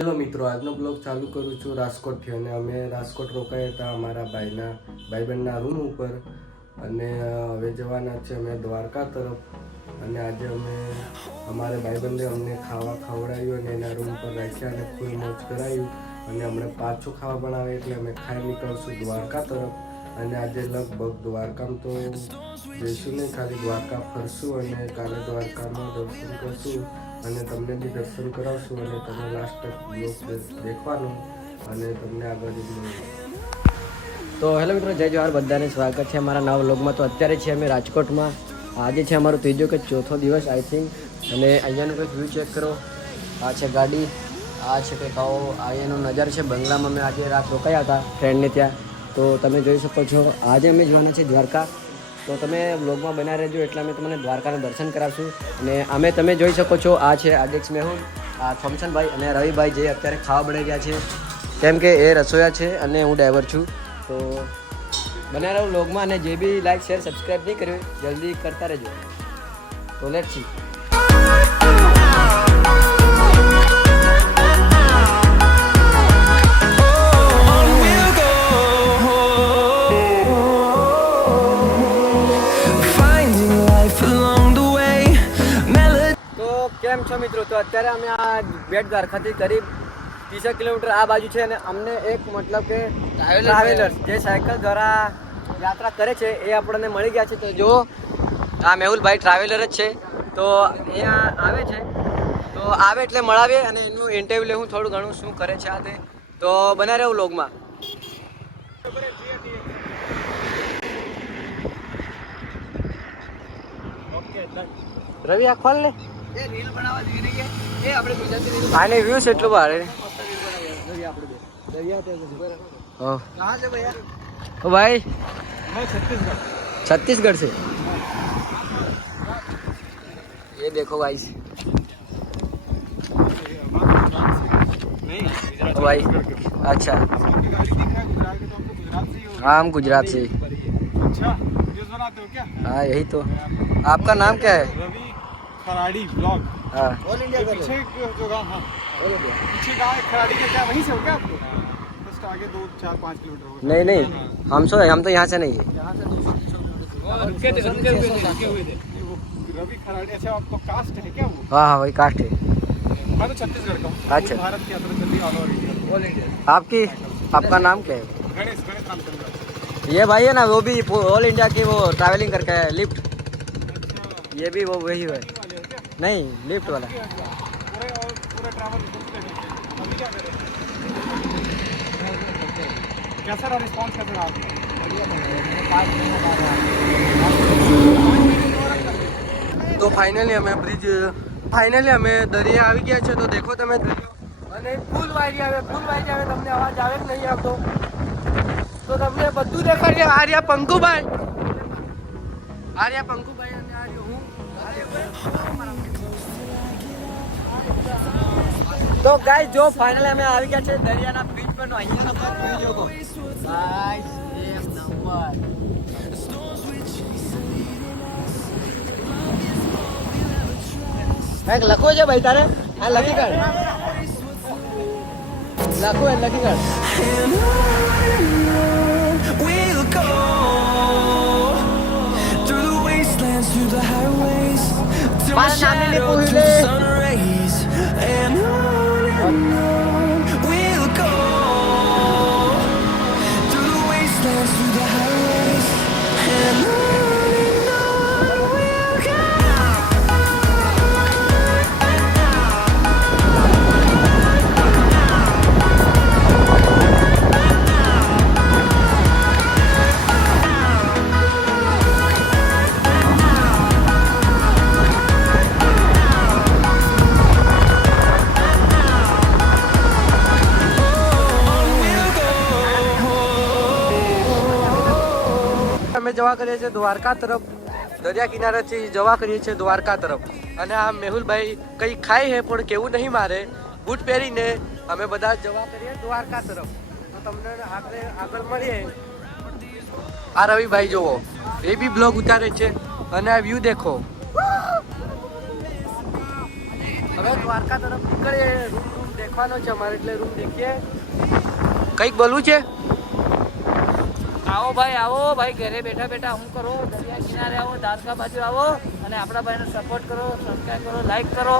Hello મિત્રો, આજનો blog ચાલુ કરું છું રાજકોટથી. અને અમે રાજકોટ રોકાયા હતા અમારા ભાઈબંધના રૂમ ઉપર, અને હવે જવાના છે અમે દ્વારકા તરફ. અને આજે અમે અમારે ભાઈબંધે અમને ખાવા ખવડાવ્યું અને એના રૂમ પર રાખ્યા અને ફૂલ મોજ કરાવ્યું. અને હમણાં પાછું ખાવા બનાવે એટલે અમે ખાઈ નીકળશું દ્વારકા તરફ. અને આજે લગભગ દ્વારકામાં તો જઈશું નહીં, ખાલી દ્વારકા ફરશું અને કાલે દ્વારકામાં દર્શન કરશું અને તમને બી દર્શન કરાવશું. અને તમે લાસ્ટ બ્લોગ દેખવાનું અને તમને આગળ તો હેલો મિત્રો, જય જવાહર, બધાને સ્વાગત છે અમારા નવા વ્લોગમાં. તો અત્યારે છે અમે રાજકોટમાં. આજે છે અમારો ત્રીજો કે ચોથો દિવસ આઈ થિંક. અને અહીંયાનું કંઈક વ્યૂ ચેક કરો. આ છે ગાડી, આ છે કંઈક આવો અહીંયાનો નજારો છે. બંગલામાં અમે આજે રાત રોકાયા હતા ફ્રેન્ડને ત્યાં. તો તમે જોઈ શકો છો આજે અમે જવાના છે દ્વારકા. તો તમે વ્લોગમાં બના રહેજો એટલે અમે તમને દ્વારકાના દર્શન કરાવશું. અને અમે તમે જોઈ શકો છો આ છે આદેશ મેહુલ, આ થોમસનભાઈ અને રવિભાઈ, જે અત્યારે ખાવા બની ગયા છે કેમ કે એ રસોયા છે અને હું ડ્રાઈવર છું. તો બના રહો વ્લોગમાં. અને જે બી લાઈક શેર સબસ્ક્રાઈબ નહીં કર્યું જલ્દી કરતા રહેજો. તો લેટ્સ સી. કેમ છો મિત્રો? તો અત્યારે અમે આ બેટ દ્વારકાથી કરીબ 30 કિલોમીટર આ બાજુ છે. અને અમને એક મતલબ કે ટ્રાવેલર્સ જે સાયકલ દ્વારા યાત્રા કરે છે એ આપણને મળી ગયા છે. તો જો આ મેહુલભાઈ ટ્રાવેલર જ છે. તો અહીંયા આવે છે, તો આવે એટલે મળાવીએ અને એનું ઇન્ટરવ્યૂ લેવું થોડું ઘણું શું કરે છે આ તે. તો બના રહેવું વ્લોગમાં. રવિ આ ખોલ ને, આને વ્યૂ છે એટલું બહાર. भाई छत्तीसगढ़ से। ये देखो गाइस, भाई अच्छा हाँ हम गुजरात से। हाँ यही तो। आपका नाम क्या है? रवि खराड़ी ब्लॉग। हाँ ऑल इंडिया पीछे जो गाँव, हाँ पीछे गाँव है खराड़ी का, क्या वहीं से हो क्या आपको? जस्ट आगे 2-4-5 किलोमीटर होगा। नहीं नहीं, हम तो यहाँ से नहीं है। रवि खराड़ी, अच्छा आपको कास्ट है क्या वो? हाँ हाँ वही कास्ट है। मैं तो छत्तीसगढ़ का हूँ। अच्छा। भारत की यात्रा चल रही है ऑल इंडिया। आपकी आपका नाम क्या है? गणेश नाम चल रहा है। ये भाई है ना, वो भी ऑल इंडिया की वो ट्रैवलिंग करके है, लिफ्ट। ये भी वो वही है। नहीं लिफ्ट वाला। पूरा ट्रैवल अभी क्या करें? कैसा रहा रिस्पॉन्स, कैसा रहा आपका? તો ફાઇનલી અમે દરિયા આવી ગયા છે. તો દેખો તમે દરિયો, અને ફૂલ વાયરી આવે તમને અવાજ આવે કે નહીં આવતો? તો તમને બધું દેખાડે. આર્યા પંકુભાઈ અને આર્ય હું. તો ગાઈસ જો ફાઇનલી અમે આવી ગયા છે દરિયાના બીચ પર. અહીંયાનો વ્યૂ જોકો ગાઈસ, એક નંબર. એક લખો છે ભાઈ તારે, આ લખી કાઢ, લખો એ લખી કાઢ. મારા નામે લીધું લે. અમે જવા કરીએ છીએ દ્વારકા તરફ. દરિયા કિનારેથી જવા કરીએ છીએ દ્વારકા તરફ. અને આ મેહુલભાઈ કંઈ ખાય છે પણ કેવું નહીં મારે. બૂટ પહેરીને અમે બધા જવા કરીએ દ્વારકા તરફ. તો તમને આગળ મળીએ. આ રવિભાઈ જોવો, એ બી બ્લોગ ઉતારે છે. અને આ વ્યૂ દેખો. હવે દ્વારકા તરફ નીકળીએ. રૂમ દેખવાનો છે અમારે, એટલે રૂમ દેખીએ. કંઈક બોલવું છે? આવો ભાઈ ઘરે બેઠા બેઠા હું કરો, દરિયા કિનારે આવો, દ્વારકા બાજુ આવો અને આપણા ભાઈને સપોર્ટ કરો, સબસ્ક્રાઈબ કરો, લાઈક કરો.